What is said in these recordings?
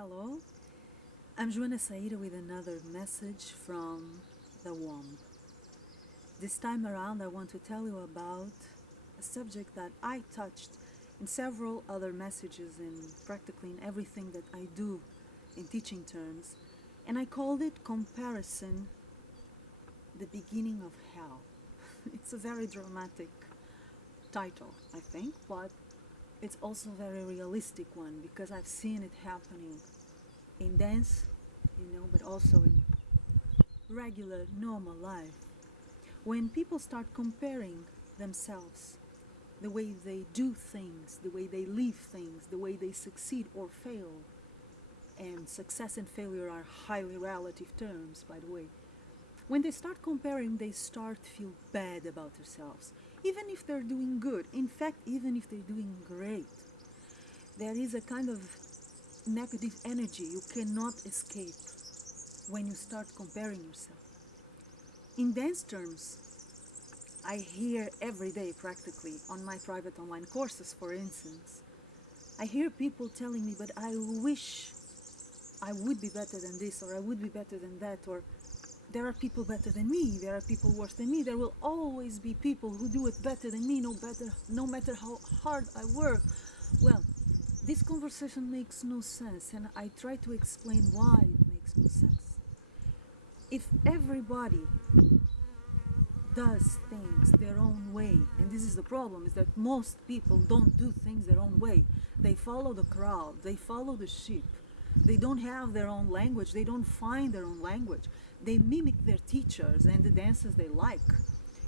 Hello, I'm Joana Saahirah with another message from the womb. This time around, I want to tell you about a subject that I touched in several other messages and practically in everything that I do in teaching terms, and I called it Comparison, the Beginning of Hell. It's a very dramatic title, I think, but it's also a very realistic one because I've seen it happening in dance, but also in regular, normal life. When people start comparing themselves, the way they do things, the way they live things, the way they succeed or fail, and success and failure are highly relative terms, by the way. When they start comparing, they start to feel bad about themselves, even if they're doing good. In fact, even if they're doing great, there is a kind of negative energy you cannot escape when you start comparing yourself. In dance terms, I hear every day practically on my private online courses, for instance, I hear people telling me, but I wish I would be better than this, or I would be better than that, or there are people better than me, there are people worse than me, there will always be people who do it better than me, no matter how hard I work. Well, this conversation makes no sense, and I try to explain why it makes no sense. If everybody does things their own way, and this is the problem, is that most people don't do things their own way. They follow the crowd, they follow the sheep. They don't have their own language, they don't find their own language. They mimic their teachers and the dances they like,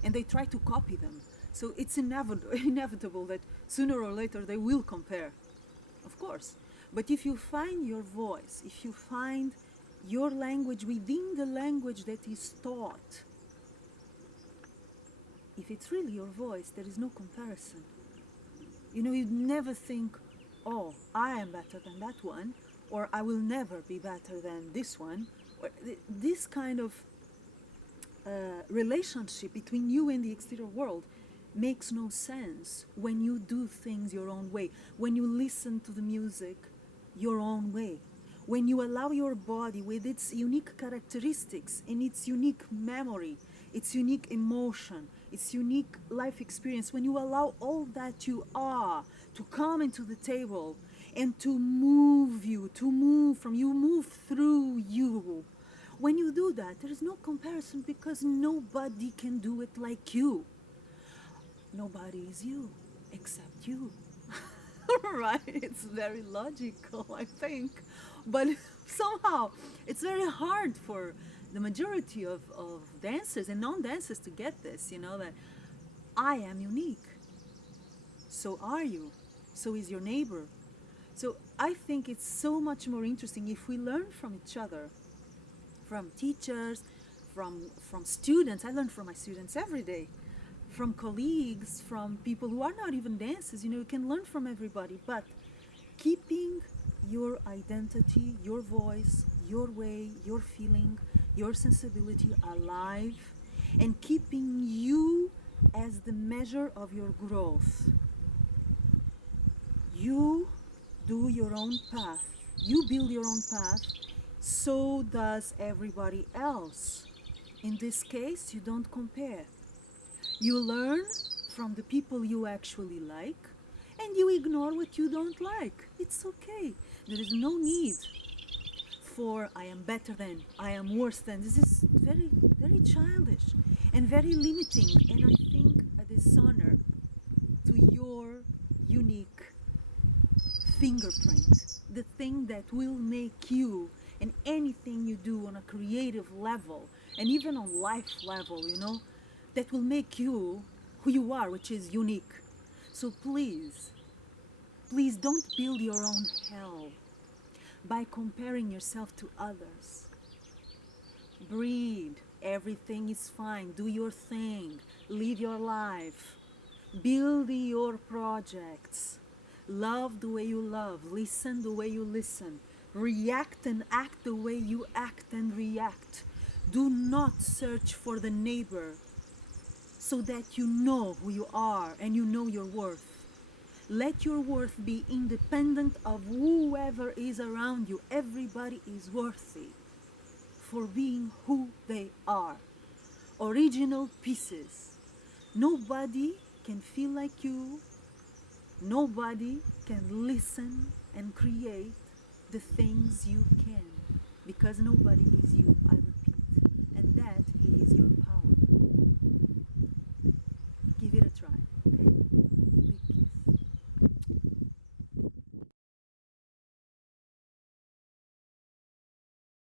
and they try to copy them. So it's inevitable that sooner or later they will compare, of course. But if you find your voice, if you find your language within the language that is taught, if it's really your voice, there is no comparison. You'd never think, oh, I am better than that one, or I will never be better than this one. Or this kind of relationship between you and the exterior world makes no sense when you do things your own way, when you listen to the music your own way, when you allow your body with its unique characteristics and its unique memory, its unique emotion, its unique life experience, when you allow all that you are to come into the table and to move you, move through you. When you do that, there is no comparison because nobody can do it like you. Nobody is you except you. Right? It's very logical, I think. But somehow it's very hard for the majority of dancers and non-dancers to get this, that I am unique. So are you. So is your neighbor. So I think it's so much more interesting if we learn from each other, from teachers, from students. I learn from my students every day, from colleagues, from people who are not even dancers. You can learn from everybody, but keeping your identity, your voice, your way, your feeling, your sensibility alive, and keeping you as the measure of your growth. You do your own path. You build your own path. So does everybody else. In this case, you don't compare. You learn from the people you actually like, and you ignore what you don't like. It's okay. There is no need for I am better than, I am worse than. This is very, very childish and very limiting, and I think a dishonor to your unique fingerprint, the thing that will make you, and anything you do on a creative level and even on life level, that will make you who you are, which is unique. So please don't build your own hell by comparing yourself to others. Breathe. Everything is fine. Do your thing. Live your life. Build your projects. Love the way you love. Listen the way you listen. React and act the way you act and react. Do not search for the neighbor so that you know who you are and you know your worth. Let your worth be independent of whoever is around you. Everybody is worthy for being who they are. Original pieces. Nobody can feel like you. Nobody can listen and create the things you can, because nobody is you, I repeat. And that is your